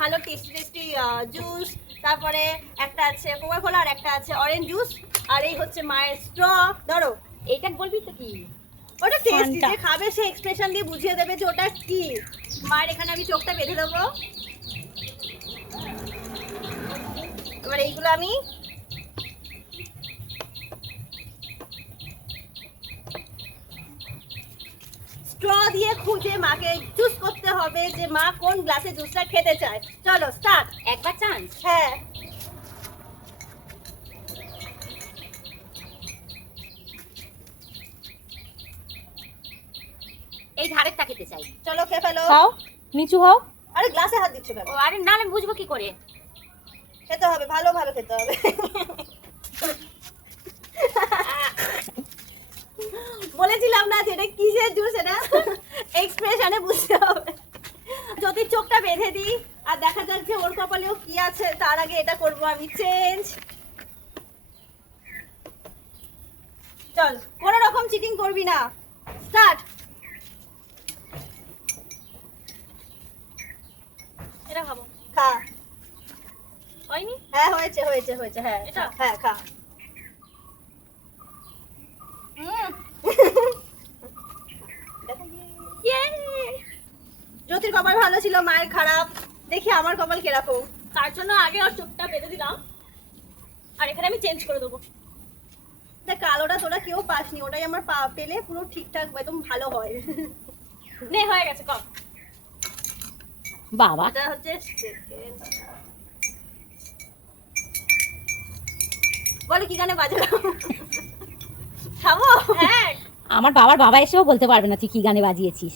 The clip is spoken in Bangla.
ভালো টেস্টি টেস্টি জুস, তারপরে একটা আছে কোকা কোলা আর একটা আছে অরেঞ্জ জুস, আর এই হচ্ছে মায়ের স্ট্র। ধরো এইটা বলবি তো কি? ওটা টেস্টি, Fanta। যে খাবে সে এক্সপ্রেশন দিয়ে বুঝিয়ে দেবে যে ওটা কি। মায়ের এখানে আমি চোখটা বেঁধে দেবো। এবার এইগুলো আমি স্ট্র দিয়ে খুঁজে মাকে চুজ করতে হবে যে মা কোন গ্লাসে জুসটা খেতে চায়। চলো স্টার্ট। একবার চান্স। হ্যাঁ, এই ধারেরটা খেতে চাই। চলো খেয়ে ফেলো। খাও, নিচু হও। আরে গ্লাসে হাত দিচ্ছ কেন? ও আরে না, আমি বুঝবো কি করে? খেতে হবে, ভালো ভালো খেতে হবে। বলেছিলাম না যে এটা কিসের জুস, এটা এক্সপ্রেশনে বুঝতে হবে। যদি চোখটা বেঁধে দিই আর দেখা যাক যে ওর কপালেও কি আছে, তার আগে এটা করব আমি চেঞ্জ। চল, কোনো রকম চিটিং করবি না। স্টার্ট। এটা খাবো। খা। হয়নি? হ্যাঁ হয়েছে হয়েছে হয়েছে, হ্যাঁ এটা? হ্যাঁ খা। ইয়ে! জ্যোতির কপাল ভালো ছিল, মায়ের খারাপ। দেখি আমার কপাল কিরকম। তার জন্য আগে ওর চোখটা বেঁধে দিলাম, আর এখানে আমি চেঞ্জ করে দেবো। দেখ কালোটা তোরা কেউ পাসনি, ওটাই আমার পেলে পুরো ঠিকঠাক একদম ভালো হয়। নে হয়ে গেছে, কম। বাবা, এটা হচ্ছে second। বলো কি গানে বাজালাম? খাবো? হ্যাঁ। আমার বাবার বাবা এসেও বলতে পারবে না তুই কি গানে বাজিয়েছিস।